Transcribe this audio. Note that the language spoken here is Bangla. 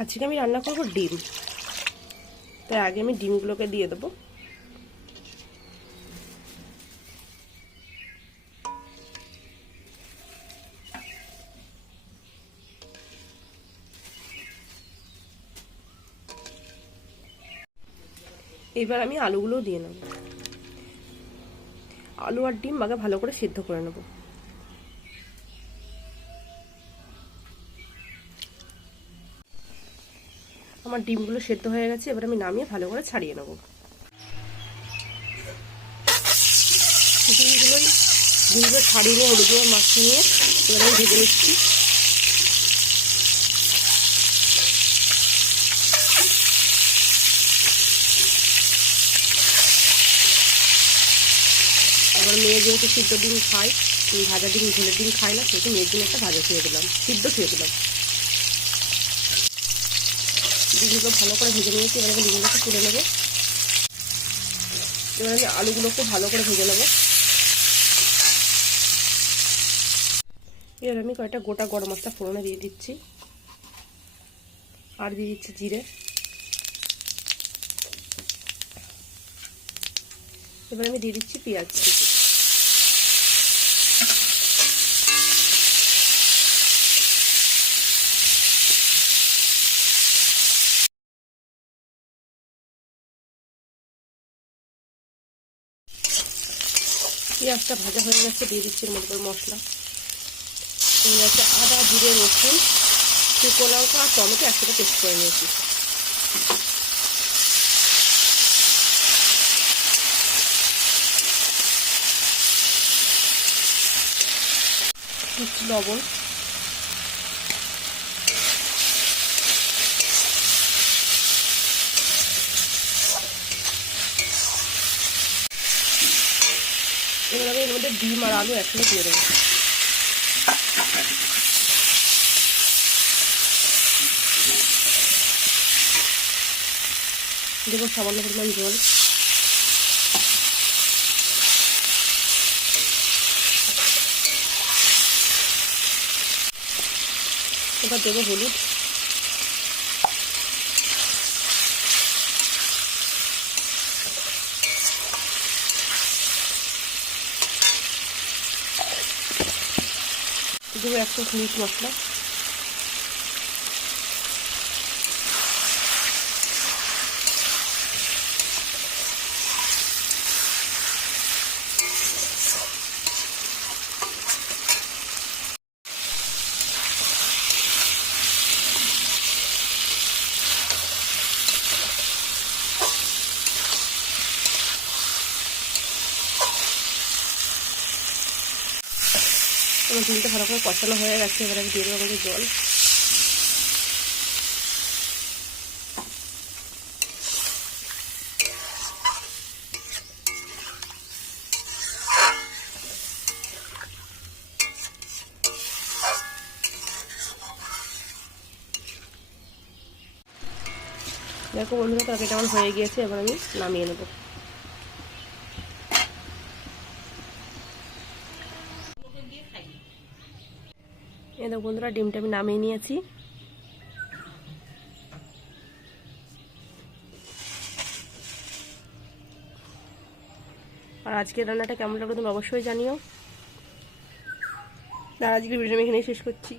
আজকে আমি রান্না করব ডিম। তাই আগে আমি ডিমগুলোকে দিয়ে দেবো। এবার আমি আলুগুলো দিয়ে নেব। আলু আর ডিম আগে ভালো করে সিদ্ধ করে নেব। আমার ডিমগুলো সেদ্ধ হয়ে গেছে, এবার আমি নামিয়ে ভালো করে ছাড়িয়ে নেব। ডিমগুলো ছাড়িয়ে নিয়ে হলুদ দিয়ে মাখিয়ে নিয়ে এবার আমি ভেজে নিচ্ছি। আমার মেয়ে যেহেতু সিদ্ধ ডিম খায়, ভাজা ডিম ঝোলের ডিম খায় না, সেহেতু মেয়ের জন্য একটা ভাজা খেয়ে দিলাম, সিদ্ধ খেয়ে দিলাম। ডিমগুলো ভালো করে ভেজে নিয়েছি, এবার আমি ডিমগুলোকে তুলে নেবো। এবার আমি আলুগুলোকে ভালো করে ভেজে নেবো। এবার আমি কয়েকটা গোটা গরম মশলা ফোড়নে দিয়ে দিচ্ছি, আর দিয়ে দিচ্ছি জিরে। এবার আমি দিয়ে দিচ্ছি পেঁয়াজ কুচি। পেঁয়াজটা ভাজা হয়ে গেছে, দিয়ে দিচ্ছি এর মধ্যে মশলা। এবার আছে আদা, জিরে, রসুন, শুকনো লঙ্কা আর টমেটো একসাথে পেস্ট করে নিয়েছি। দিচ্ছি লবণ। এবার আমি এর মধ্যে ডিম আর আলু একসাথে দিয়ে দেবো। দেবো সামান্য পরিমাণ জল। এবার দেবো হলুদ। দেবো 1 চামচ মিট মশলা। আমার ডিমটা ভালো করে কষানো হয়ে গেছে, এবার আমি দিয়ে দেবো আমাদের জল। দেখো বন্ধুরা, তরকারিটা আমার হয়ে গিয়েছে, এবার আমি নামিয়ে নেব। এই দেখো বন্ধুরা, ডিমটা আমি নামিয়ে নিয়েছি। আর আজকের রান্নাটা কেমন লাগলো তুমি অবশ্যই জানিও। আর আজকের ভিডিও আমি এখানেই শেষ করছি।